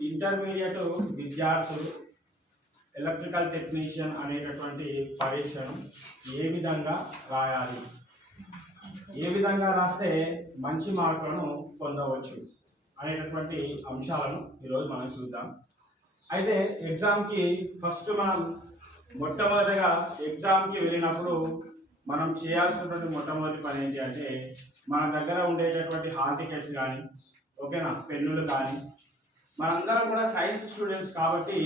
Intermediate విద్యార్థులు electrical technician అనేటటువంటి పరీక్షను ఏ విధంగా రాయాలి? ఏ విధంగా రాస్తే మంచి మార్కులను పొందవచ్చు అనేటటువంటి అంశాలను ఈరోజు మనం చూద్దాం. అయితే ఎగ్జామ్కి ఫస్ట్ మనం మొట్టమొదటిగా ఎగ్జామ్కి వెళ్ళినప్పుడు మనం చేయాల్సినటువంటి మొట్టమొదటి పని ఏంటి అంటే మన దగ్గర ఉండేటటువంటి హాల్ టికెట్స్ కానీ ఓకేనా? పెన్నులు కానీ మనందరం కూడా సైన్స్ స్టూడెంట్స్ కాబట్టి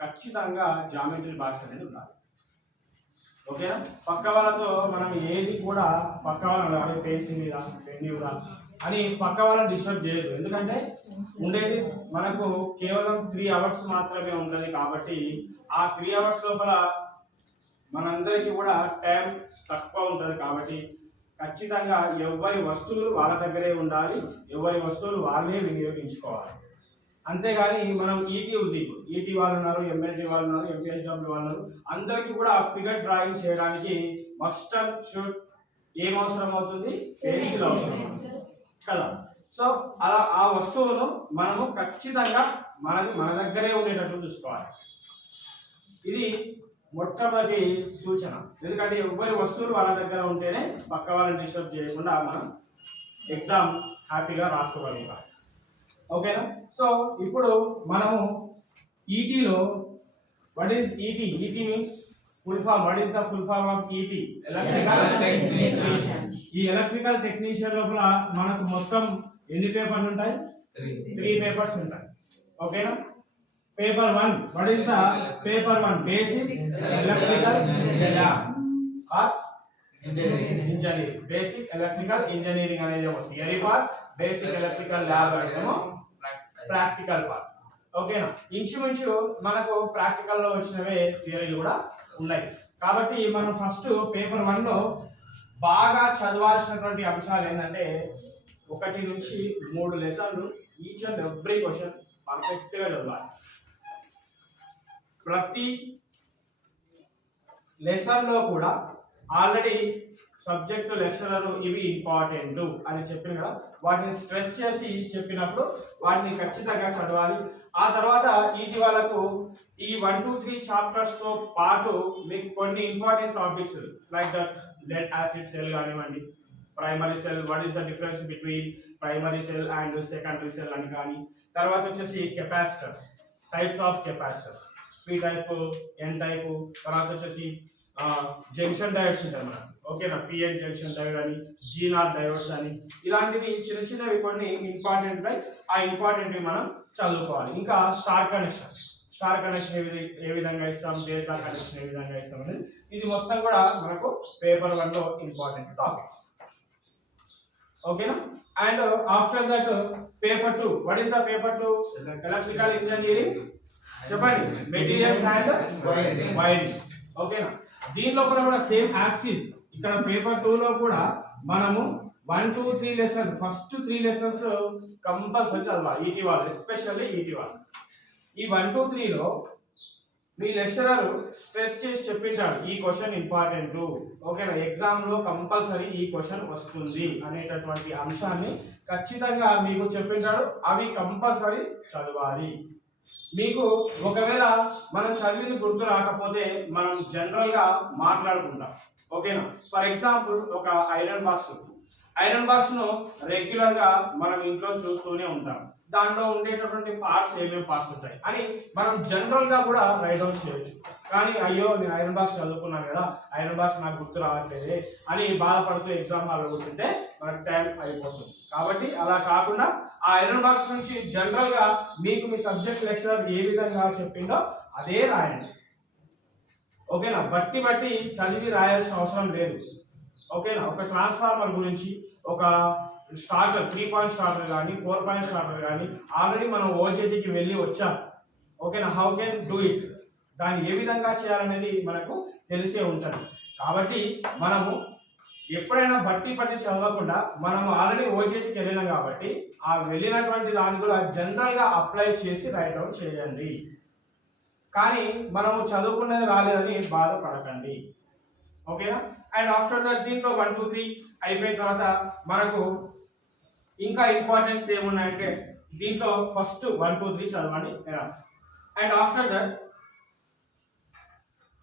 ఖచ్చితంగా జామెట్రీ బాక్స్ అనేది ఉండాలి. ఓకేనా పక్క వాళ్ళతో మనం ఏది కూడా పక్క వాళ్ళని అదే పెన్సిల్ మీద పెన్ మీద అని పక్క వాళ్ళని డిస్టర్బ్ చేయదు ఎందుకంటే ఉండేది మనకు కేవలం త్రీ అవర్స్ మాత్రమే ఉంటుంది కాబట్టి ఆ త్రీ అవర్స్ లోపల మనందరికీ కూడా టైం తక్కువ ఉంటుంది కాబట్టి ఖచ్చితంగా ఎవరి వస్తువులు వాళ్ళ దగ్గరే ఉండాలి. ఎవరి వస్తువులు వాళ్ళే వినియోగించుకోవాలి. అంతేగాని మనం ఈటీ ఉంది ఈటీ వాళ్ళు ఉన్నారు ఎంఎల్టీ వాళ్ళు ఉన్నారు ఎంపీఎస్డబ్ల్యూ వాళ్ళు అందరికీ కూడా ఆ ఫిగర్ డ్రాయింగ్ చేయడానికి మస్ట్ అండ్ షుడ్ ఏం అవసరం అవుతుంది? పెన్సిల్ అవసరం అవుతుంది. కదా? సో అలా ఆ వస్తువును మనము ఖచ్చితంగా మనకి మన దగ్గరే ఉండేటట్టు చూసుకోవాలి. ఇది మొట్టమొదటి సూచన. ఎందుకంటే ఎవరి వస్తువులు వాళ్ళ దగ్గర ఉంటేనే పక్క వాళ్ళని డిస్టర్బ్ చేయకుండా మనం ఎగ్జామ్ హ్యాపీగా రాసుకోగలుగుతాం. ఓకేనా? సో ఇప్పుడు మనము ఈటీలో what is ET ET means full form what is the full form of ET electrical technician ఈ ఎలక్ట్రికల్ టెక్నీషియన్ లోపల మనకు మొత్తం ఎన్ని పేపర్లు ఉంటాయి? త్రీ పేపర్స్ ఉంటాయి. ఓకేనా? Paper one what is the paper one basic electrical engineering basic electrical engineering అనేది ఒక theory part basic electrical lab అనేమో practical part ఓకేనా ఇంచుమించు మనకు ప్రాక్టికల్లో వచ్చినవే థియరీలు కూడా ఉన్నాయి. కాబట్టి మనం ఫస్ట్ పేపర్ వన్లో బాగా చదవాల్సినటువంటి అంశాలు ఏంటంటే ఒకటి నుంచి మూడు లెసన్లు ఈచ్ అండ్ ఎవ్రీ క్వశ్చన్ పర్ఫెక్ట్గా చదవాలి. ప్రతి లెసన్లో కూడా ఆల్రెడీ సబ్జెక్టు లెక్చరర్ ఇవి ఇంపార్టెంట్ అని చెప్పిన కదా. వాటిని స్ట్రెస్ చేసి చెప్పినప్పుడు వాటిని ఖచ్చితంగా చదవాలి. ఆ తర్వాత ఇది వాళ్ళకు ఈ వన్ టూ త్రీ చాప్టర్స్తో పాటు మీకు కొన్ని important topics like that lead acid cell కానివ్వండి primary cell what is the difference between primary cell and secondary cell అని కానీ తర్వాత వచ్చేసి capacitors types of capacitors P type N type తర్వాత వచ్చేసి జంక్షన్ డయోడ్స్ ఉంటాయి మనకు. ఓకేనా పిఎన్ జంక్షన్ డయోడ్ అని జీనార్ డయోడ్స్ అని ఇలాంటివి చిన్న చిన్నవి కొన్ని ఇంపార్టెంట్ ఆ ఇంపార్టెంట్ మనం చదువుకోవాలి. ఇంకా స్టార్ కనెక్షన్ స్టార్ కనెక్షన్ ఏ విధంగా ఏ విధంగా ఇస్తాం? డేటా కనెక్షన్ ఏ విధంగా ఇస్తాం అనేది ఇది మొత్తం కూడా మనకు పేపర్ వన్లో ఇంపార్టెంట్ టాపిక్స్ ఓకేనా and after that paper two what is the paper two electrical engineering చెప్పండి. మెటీరియల్స్ అండ్ వైరింగ్ ఓకేనా దీనిలో కూడా కూడా సేమ్ యాసిడ్ ఇక్కడ పేపర్ టూలో కూడా మనము one two three lesson first three lessons compulsory చదవాలి ఈటీ వాళ్ళు ఎస్పెషల్లీ ఈటీ వాళ్ళు. ఈ వన్ టూ త్రీలో మీ లెక్చరర్ స్ట్రెస్ చేసి చెప్పింటాడు ఈ క్వశ్చన్ ఇంపార్టెంట్ ఓకేనా? ఎగ్జామ్లో కంపల్సరీ ఈ క్వశ్చన్ వస్తుంది అనేటటువంటి అంశాన్ని ఖచ్చితంగా మీకు చెప్పింటాడు అవి కంపల్సరీ చదవాలి. మీకు ఒకవేళ మనం చదివింది గుర్తు రాకపోతే మనం జనరల్గా మాట్లాడుకుంటాం. ఓకేనా? ఫర్ ఎగ్జాంపుల్ ఒక ఐరన్ బాక్స్. ఐరన్ బాక్స్ను రెగ్యులర్గా మనం ఇంట్లో చూస్తూనే ఉంటాం. దాంట్లో ఉండేటటువంటి పార్ట్స్ ఏమేమి పార్ట్స్ ఉంటాయి అని మనం జనరల్గా కూడా రైట్ అవుట్ చేయొచ్చు. కానీ అయ్యో నేను ఐరన్ బాక్స్ చదువుకున్నాను కదా ఐరన్ బాక్స్ నాకు గుర్తు రావట్లేదే అని బాధపడుతూ ఎగ్జామ్ హాల్లో కూర్చుంటే మనకు టైం అయిపోతుంది. కాబట్టి అలా కాకుండా ఆ ఐరన్ బాక్స్ నుంచి జనరల్గా మీకు మీ సబ్జెక్ట్ లెక్చరర్ ఏ విధంగా చెప్పిందో అదే రాయండి. ఓకేనా? బట్టి బట్టి చదివి రాయాల్సిన అవసరం లేదు. ఓకేనా? ఒక ట్రాన్స్ఫార్మర్ గురించి ఒక స్టార్టర్ త్రీ పాయింట్ స్టార్టర్ కానీ ఫోర్ పాయింట్ స్టార్టర్ కానీ ఆల్రెడీ మనం ఓజేటీకి వెళ్ళి వచ్చాం. ఓకేనా? హౌ కెన్ డూ ఇట్ దాన్ని ఏ విధంగా చేయాలనేది మనకు తెలిసే ఉంటుంది. కాబట్టి మనము ఎప్పుడైనా బట్టి పట్టి చదవకుండా మనం ఆల్రెడీ ఓజేటీకి వెళ్ళినాం కాబట్టి ఆ వెళ్ళినటువంటి దాన్ని కూడా జనరల్గా అప్లై చేసి రైట్ అవుట్ చేయండి. కానీ మనము చదువుకున్నది రాలేదని బాధపడకండి. ఓకేనా? అండ్ ఆఫ్టర్ దట్ దీంట్లో వన్ టూ త్రీ అయిపోయిన తర్వాత మనకు ఇంకా ఇంపార్టెన్స్ ఏమున్నాయంటే దీంట్లో ఫస్ట్ వన్ టూ త్రీ చదవండి. And after that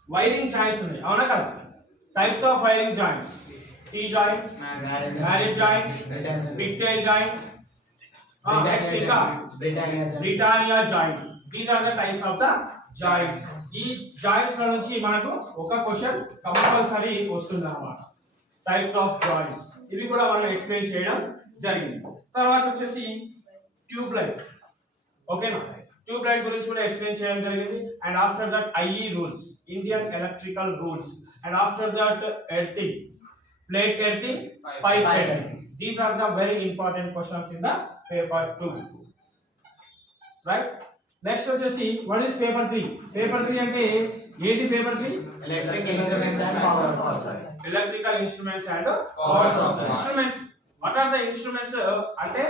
wiring joints ఉన్నాయి. అవునా కదా? Types of wiring joints T joint marriage joint big tail joint next ఇంకా Britannia joint these are the types of the joints ఈ జాయింట్స్లో నుంచి మనకు ఒక క్వశ్చన్ కంపల్సరీ వస్తుంది అన్నమాట టైప్స్ ఆఫ్ జాయింట్స్ ఇవి కూడా మనం ఎక్స్ప్లెయిన్ చేయడం జరిగింది తర్వాత వచ్చేసి ట్యూబ్ లైట్ ఓకేనా ట్యూబ్ లైట్ గురించి కూడా ఎక్స్ప్లెయిన్ చేయడం జరిగింది and after that IE rules Indian electrical rules and after that earthing plate earthing pipe Pipe earthing these are the very important questions in the paper two right next వచ్చేసి what is paper three paper three అంటే ఏంటి paper three electric instruments and power supply electrical instruments and Power power supply. Instruments what are the instruments అంటే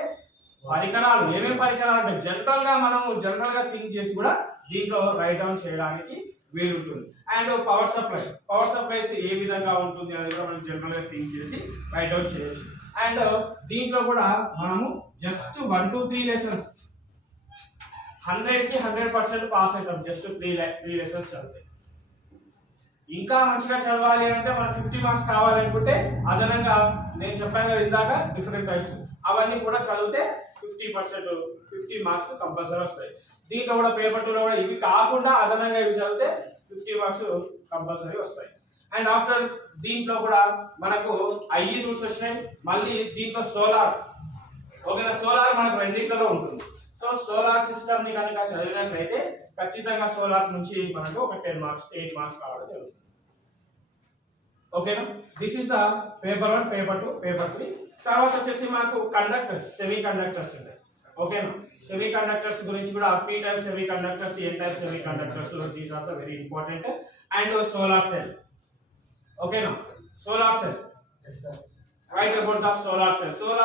పరికరాలు. ఏమేమి పరికరాలు? అంటే జనరల్గా మనం జనరల్గా థింక్ చేసి కూడా దీంట్లో రైట్ డౌన్ చేయడానికి వీలు ఉంటుంది and power supply power supplies ఏ విధంగా ఉంటుంది అనేది కూడా మనం జనరల్గా థింక్ చేసి రైట్ అవుట్ చేయొచ్చు. అండ్ దీంట్లో కూడా మనము just one two three lessons హండ్రెడ్కి హండ్రెడ్ పర్సెంట్ పాస్ అవుతాం. జస్ట్ త్రీ త్రీ లెసన్స్ చదివితే. ఇంకా మంచిగా చదవాలి అంటే మనకు ఫిఫ్టీ మార్క్స్ కావాలనుకుంటే అదనంగా నేను చెప్పాను కదా ఇందాక డిఫరెంట్ టైప్స్ అవన్నీ కూడా చదివితే fifty percent fifty marks compulsory వస్తాయి. దీంట్లో కూడా పేపర్ టూలో కూడా ఇవి కాకుండా అదనంగా ఇవి చదివితే ఫిఫ్టీ మార్క్స్ కంపల్సరీ వస్తాయి. అండ్ ఆఫ్టర్ దీంట్లో కూడా మనకు ఐఈ రూల్స్ వచ్చినాయి. మళ్ళీ దీంట్లో సోలార్. ఓకేనా సోలార్ మనకు రెండింటిలో ఉంటుంది. సో సోలార్ సిస్టమ్ని కనుక చదివినట్లయితే ఖచ్చితంగా సోలార్ నుంచి మనకు ఒక టెన్ మార్క్స్ ఎయిట్ మార్క్స్ కావడం జరుగుతుంది. ఓకేనా? This is the paper one paper two paper three తర్వాత వచ్చేసి మనకు కండక్టర్స్ సెమీ కండక్టర్స్ ఉంటాయి. ఓకేనా సెమీ కండక్టర్స్ గురించి కూడా P type semiconductors N type semiconductors these are the very important and solar cell ఓకేనా solar cell right about the solar cell solar